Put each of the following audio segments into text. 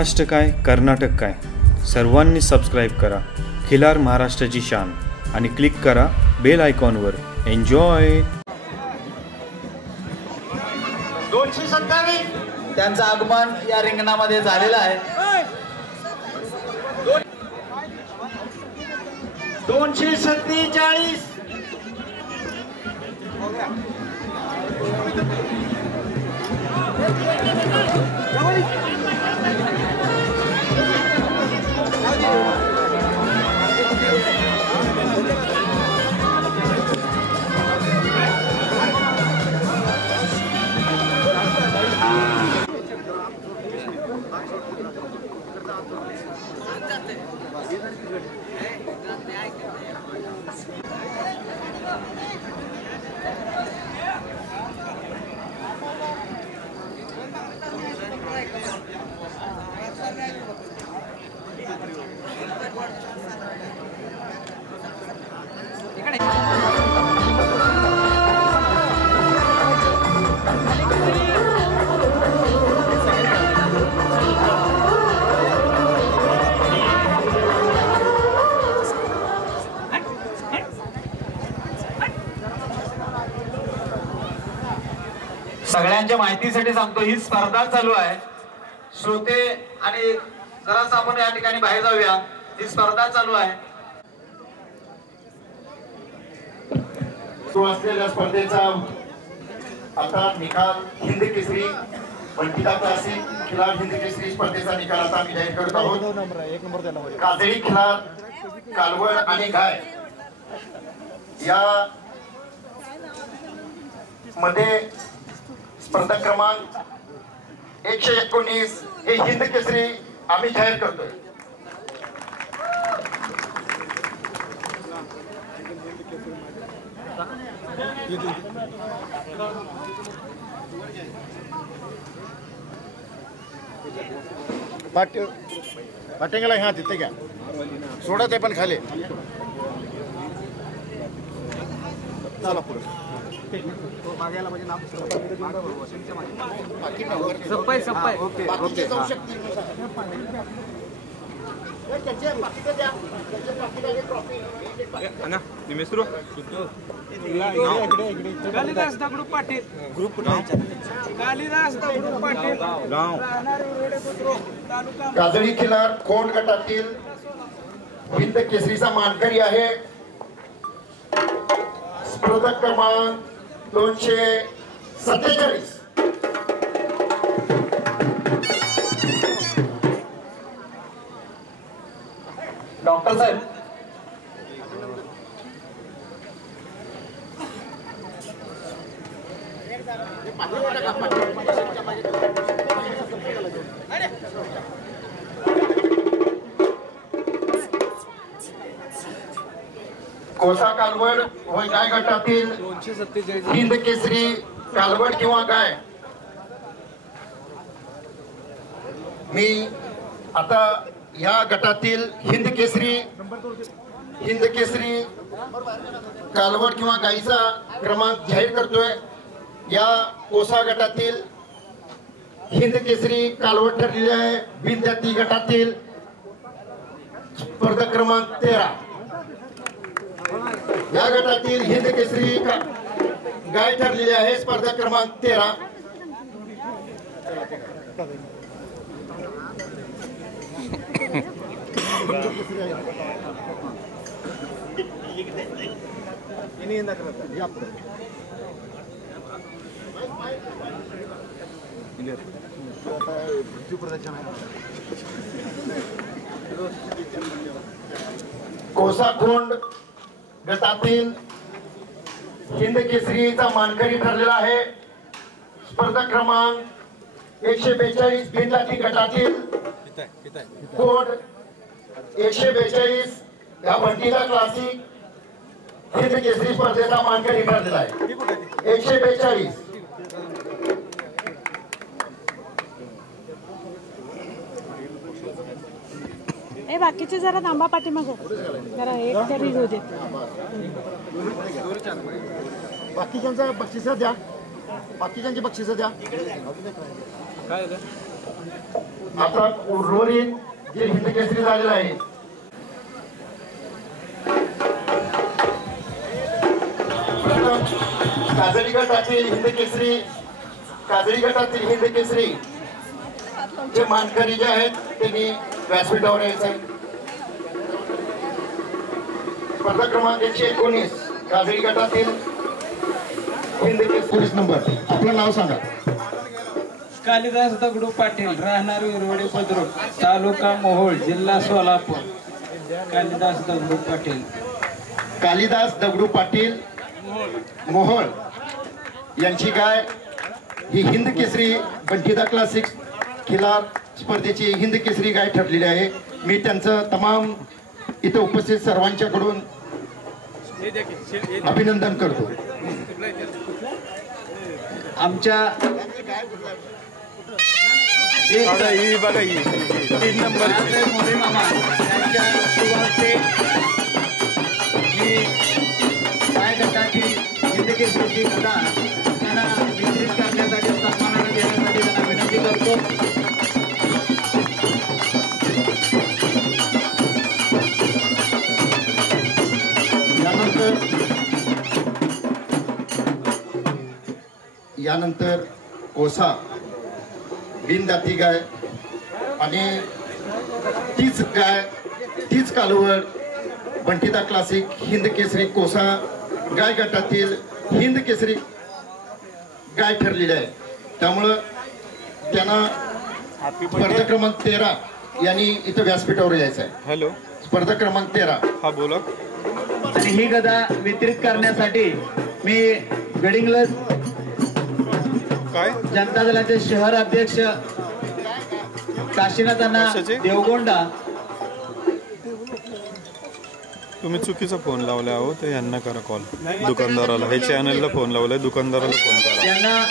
महाराष्ट्र काय कर्नाटक काय सर्वांनी सबस्क्राईब करा खिलार महाराष्ट्राची शान आणि क्लिक करा बेल आयकॉनवर. एन्जॉय. 227 त्यांचं आगमन या रिंगणामध्ये झालेलं आहे. 247 सगळ्यांच्या माहितीसाठी सांगतो, ही स्पर्धा चालू आहे. श्रोते आणि जरासं आपण या ठिकाणी बाहेर जाऊया. ही स्पर्धा चालू आहे. सुरू असलेल्या स्पर्धेचा आता निकाल हिंद केसरी वंटिता क्लासिक खिलार हिंद केसरी स्पर्धेचा निकाल आता आम्ही जाहीर करत आहोत. काजळी खिलार कालवड आणि गाय या मध्ये स्पर्धा क्रमांक 119 हे हिंद केसरी आम्ही जाहीर करतोय. पाटेंगला ह्या तिथे घ्या, सोडा ते पण खाली. चला पुढे. सप्पाई सप्पाई okay okay. Kalidas Dagdu Patil group Kalidas Dagdu Patil काजळी खिलार कोंड गटातील हिंद केसरीचा मानकरी आहे. स्पर्धा क्रमांक 247. डॉक्टर साहेब कोसा कालवड व गाय गटातील 247 हिंद केसरी कालवड किंवा गाय. मी आता या गटातील हिंद केसरी कालवड किंवा गायीचा क्रमांक जाहीर करतोय. या कोसा गटातील हिंद केसरी कालवड ठरलेली आहे. बिनजाती गटातील स्पर्धा क्रमांक 13 या गटातील हिंद केसरी गाय ठरलेली आहे. स्पर्धा क्रमांक 13. कोसाखोंड गटातील हिंद केसरीचा मानकरी ठरलेला आहे. स्पर्धा क्रमांक 142 बिनजाती गटातील कोड 142 या वंटिता क्लासिक हिंद केसरी स्पर्धेचा मानकरी ठरलेला आहे. 142. ए बाकीचे जरा थांबा पाठीमागं जरा एक तरी होऊ दे. बाकीच्यांचा बक्षीस द्या, बाकीच्यांची बक्षीस द्या. आता उर्वरित जे हिंद केसरी झालेला आहे प्रथम काजळी गटातील हिंद केसरी जे मानकरी जे आहेत त्यांनी व्यासपीठावर यायचं. स्पर्धा क्रमांक 119 काजळी गटातील हिंद केसरी नंबर. आपलं नाव सांगा. कालिदास दगडू पाटील, राहणार विरवडे बुद्रुक, तालुका मोहोळ, जिल्हा सोलापूर. कालिदास दगडू पाटील मोहोळ यांची गाय ही हिंद केसरी बंटीदा क्लासिक खिलार स्पर्धेची हिंद केसरी गाय ठरलेली आहे. मी त्यांचं तमाम इथे उपस्थित सर्वांच्याकडून अभिनंदन करतो. आमच्या गाय गटाची हिंद केसरीची गदा त्यांना वितरित करण्यासाठी सन्मानाने देण्यासाठी त्यांना विनंती करतो. यानंतर कोसा बिनदाती गाय आणि तीच कालवड बंटीदा क्लासिक हिंद केसरी कोसा गाय गटातील हिंद केसरी गाय ठरलेली आहे. त्यामुळं त्यांना स्पर्धा क्रमांक 13 यांनी इथं व्यासपीठावर यायचं आहे. हॅलो, स्पर्धा क्रमांक 13. हा बोला. आणि ही गदा वितरित करण्यासाठी मी गडिंग्लज काय जनता दलाचे शहर अध्यक्ष काशीनाथ अण्णा देवगोंडा. तुम्ही चुकीचा फोन लावला आहो, तर यांना करा कॉल. दुकानदाराला, हे चॅनलला फोन लावलाय, दुकानदाराला फोन करा. यांना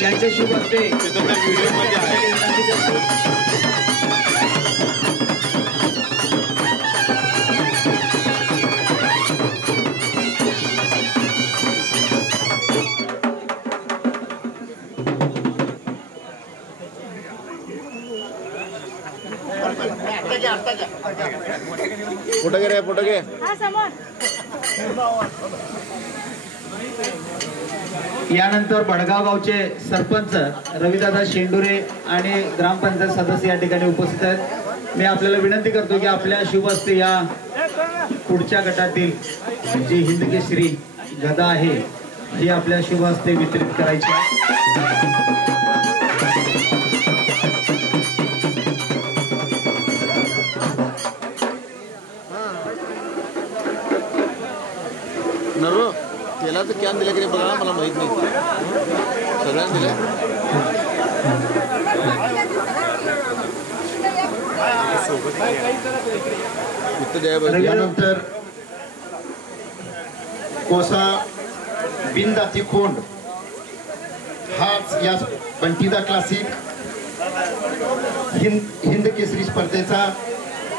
त्यांच्या शुभ हस्ते तिथं त्या व्हिडिओमध्ये आहे. पुढे घे. हा समोर. यानंतर भडगाव गावचे सरपंच रविदादा शेंडुरे आणि ग्रामपंचायत सदस्य या ठिकाणी उपस्थित आहेत. मी आपल्याला विनंती करतो की आपल्या शुभ हस्ते या पुढच्या गटातील जी हिंद केसरी गदा आहे ही आपल्या शुभ हस्ते वितरित करायची आहे. नरो तेलाचं कॅन दिलं की नाही बघा, मला माहित नाही. सगळ्यांना दिलं. यानंतर कोसा बिनदाती खोंड हाच या बंटीदा क्लासिक हिंद केसरी स्पर्धेचा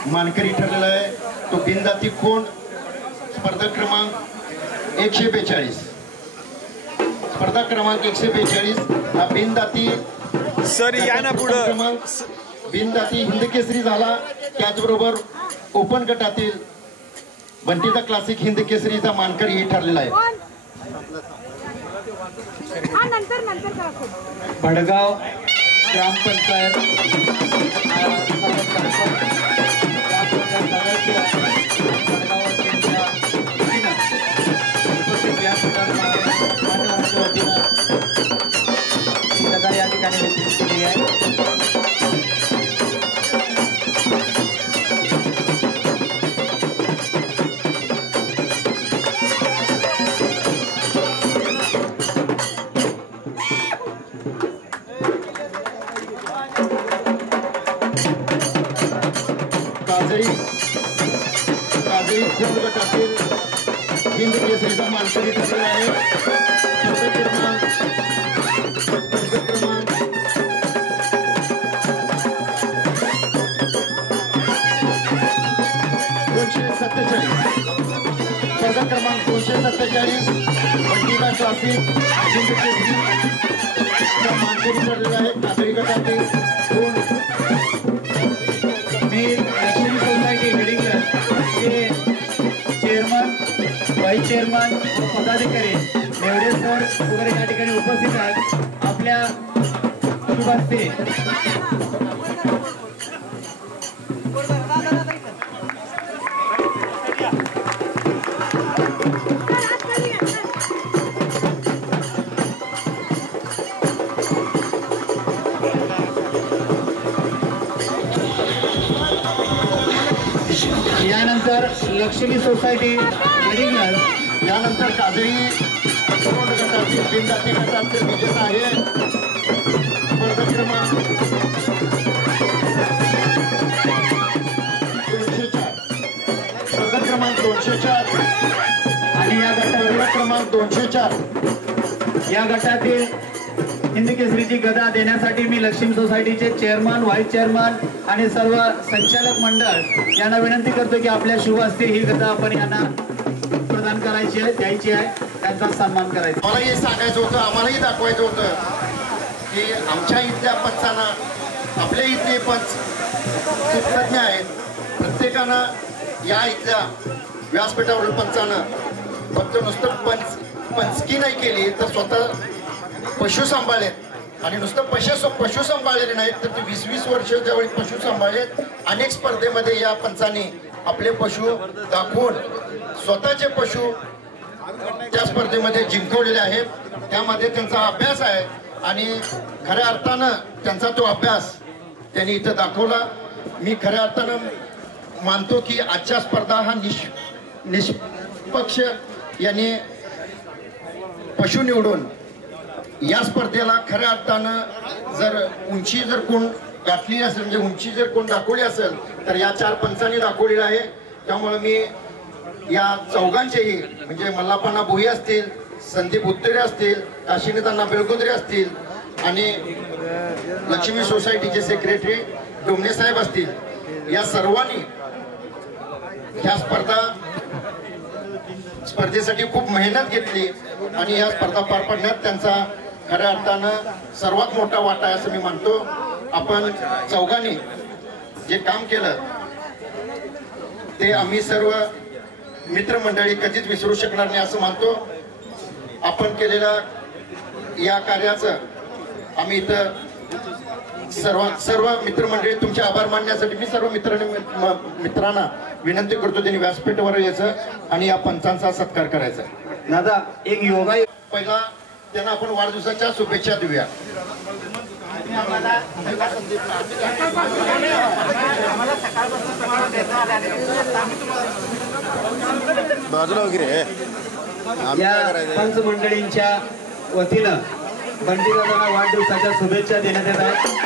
मानकरी ठरलेला आहे. तो बिनदाती खोंड स्पर्धा क्रमांक 142. स्पर्धा क्रमांक 142 हा बिनदाती सर या ना पुढे. बिनदाती हिंद केसरी झाला. त्याचबरोबर ओपन गटातील बंटीदा क्लासिक हिंद केसरीचा मानकरी ठरलेला आहे. हा नंतर करा खूप. भडगाव ग्रामपंचायत या ठिकाणी वितरित केली आहे. काजळी खोंड गटातील हिंद केसरीचा मानकरी ठरलेला आहे. स्पर्धा क्रमांक 247 बंटीदा क्लासिक हिंद केसरी मानकरी ठरलेला आहे. काजळी गटातील चेअरमन, व्हाईस चेअरमन, पदाधिकारी नेवडे सर वगैरे या ठिकाणी उपस्थित आहेत. आपल्या शुभ हस्ते यानंतर लक्ष्मी सोसायटी मेडिकल, यानंतर काजळी गटातील बिनजाती गटाचे विजेता आहे स्पर्धा क्रमांक 204, स्पर्धा क्रमांक 204 आणि या स्पर्धा क्रमांक 204. या गटातील हिंद केसरीची गदा देण्यासाठी मी लक्ष्मी सोसायटीचे चेअरमन, व्हाईस चेअरमन आणि सर्व संचालक मंडळ यांना विनंती करतो की आपल्या शुभ हस्ते ही गदा आपण यांना प्रदान करायची आहे, द्यायची आहे, त्यांचा सन्मान करायचा. मला हे सांगायचं होतं, आम्हालाही दाखवायचं होतं की आमच्या इथल्या पंचांना, आपल्या इथले पंच खूप तज्ञ आहेत. प्रत्येकानं या इथल्या व्यासपीठावरील पंचानं फक्त नुसतं पंचकी नाही केली तर स्वतः पशु सांभाळलेत. आणि नुसतं पशु सांभाळलेले नाहीत तर ते 20-20 वर्ष ज्यावेळी पशु सांभाळलेत. अनेक स्पर्धेमध्ये या पंचांनी आपले पशु दाखवून स्वतःचे पशु त्या स्पर्धेमध्ये जिंकवलेले आहेत. त्यामध्ये त्यांचा अभ्यास आहे आणि खऱ्या अर्थानं त्यांचा तो अभ्यास त्यांनी इथं दाखवला. मी खऱ्या अर्थानं मानतो की आजच्या स्पर्धा हा निष्पक्ष यांनी पशु निवडून या स्पर्धेला खऱ्या अर्थानं जर उंची जर कोण गाठली असेल, म्हणजे उंची जर कोण दाखवली असेल तर या 4 पंचांनी दाखवलेलं आहे. त्यामुळे मी या चौघांचेही, म्हणजे मल्लापण्णा भोई असतील, संदीप उत्तरे असतील, काशिनीतांना बेळगुंद्रे असतील आणि लक्ष्मी सोसायटीचे सेक्रेटरी डोमणे साहेब असतील, या सर्वांनी ह्या स्पर्धेसाठी खूप मेहनत घेतली आणि या स्पर्धा पार पाडण्यात त्यांचा खऱ्या अर्थानं सर्वात मोठा वाटा आहे असं मी मानतो. आपण चौघांनी जे काम केलं ते आम्ही सर्व मित्रमंडळी कधीच विसरू शकणार नाही असं मानतो. आपण केलेल्या या कार्याचं आम्ही इथं सर्व मित्रमंडळी तुमचे आभार मानण्यासाठी मी सर्व मित्रांना विनंती करतो त्यांनी व्यासपीठावर यायचं आणि या पंचांचा सत्कार करायचा. दादा एक योगा, पहिला त्यांना आपण वाढदिवसाच्या शुभेच्छा देऊया. बाजूला वगैरे या पंच मंडळींच्या वतीनं बंटीदादांना वाढदिवसाच्या शुभेच्छा देण्यात येत आहेत.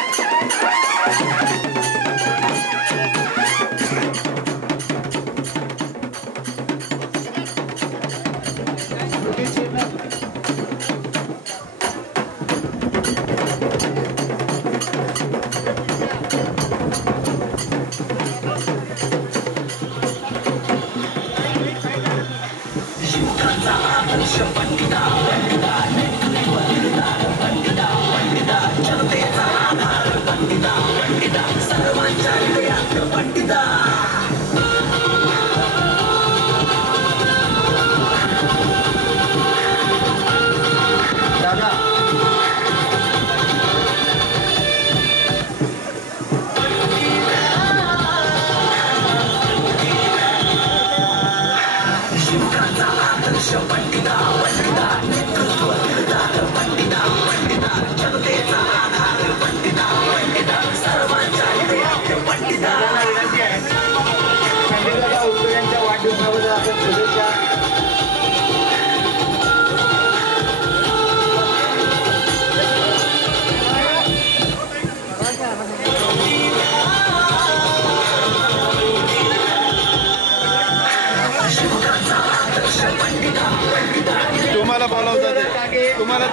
तुम्हाला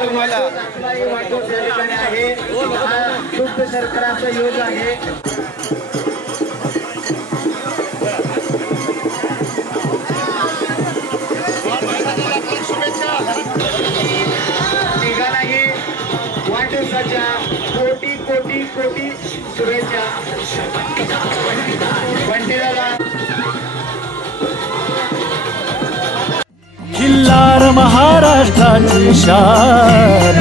आहे दुग्ध शर्कराचा योग आहे. तिघांनाही वाढदिवसाच्या कोटी कोटी कोटी शुभेच्छा. बंटीदादा खिल्लार महाराष्ट्राची शान